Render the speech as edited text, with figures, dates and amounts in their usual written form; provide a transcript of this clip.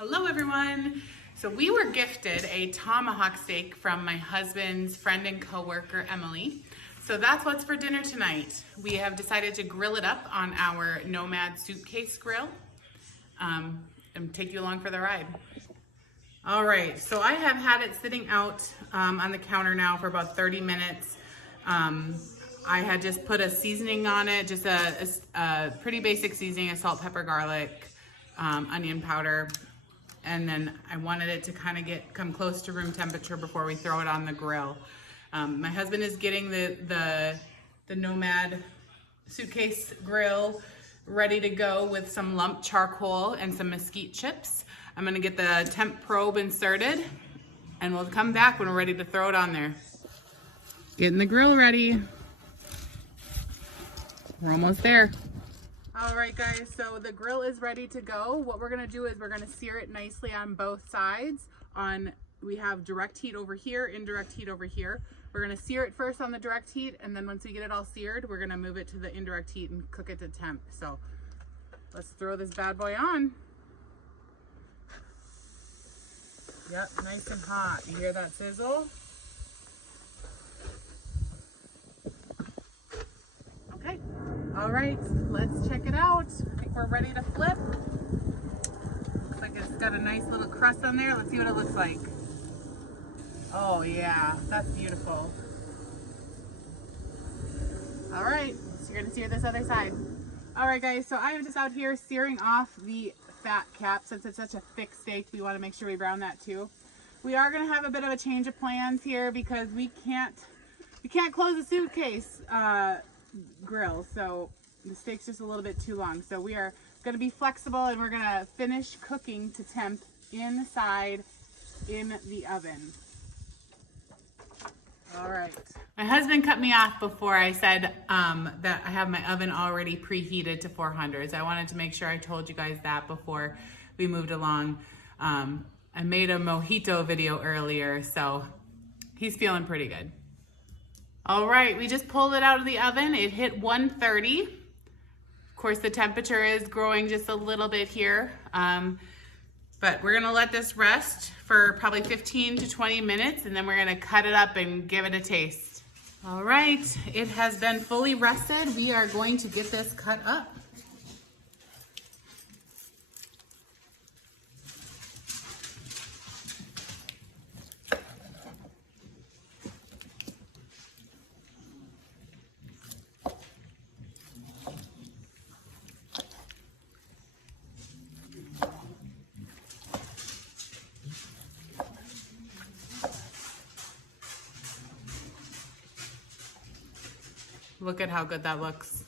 Hello everyone. So we were gifted a tomahawk steak from my husband's friend and coworker, Emily. So that's what's for dinner tonight. We have decided to grill it up on our Nomad Suitcase grill and take you along for the ride. All right, so I have had it sitting out on the counter now for about 30 minutes. I had just put a seasoning on it, just a pretty basic seasoning, salt, pepper, garlic, onion powder. And then I wanted it to kind of come close to room temperature before we throw it on the grill. My husband is getting the Nomad Suitcase grill ready to go with some lump charcoal and some mesquite chips. I'm gonna get the temp probe inserted and we'll come back when we're ready to throw it on there. Getting the grill ready. We're almost there. All right guys, so the grill is ready to go. What we're gonna do is we're gonna sear it nicely on both sides. We have direct heat over here, indirect heat over here. We're gonna sear it first on the direct heat, and then once we get it all seared, we're gonna move it to the indirect heat and cook it to temp. So let's throw this bad boy on. Yep, nice and hot. You hear that sizzle? Okay. All right, let's check it out. I think we're ready to flip. Looks like it's got a nice little crust on there. Let's see what it looks like. Oh yeah, that's beautiful. All right, so you're gonna sear this other side. All right guys, so I am just out here searing off the fat cap. Since it's such a thick steak, we wanna make sure we brown that too. We are gonna have a bit of a change of plans here because we can't close the suitcase grill, so the steak's just a little bit too long. So we are going to be flexible and we're going to finish cooking to temp inside in the oven. All right. My husband cut me off before I said that I have my oven already preheated to 400s. I wanted to make sure I told you guys that before we moved along. I made a mojito video earlier, so he's feeling pretty good. All right, we just pulled it out of the oven. It hit 130. Of course, the temperature is growing just a little bit here, but we're gonna let this rest for probably 15 to 20 minutes, and then we're gonna cut it up and give it a taste. All right, it has been fully rested. We are going to get this cut up. Look at how good that looks.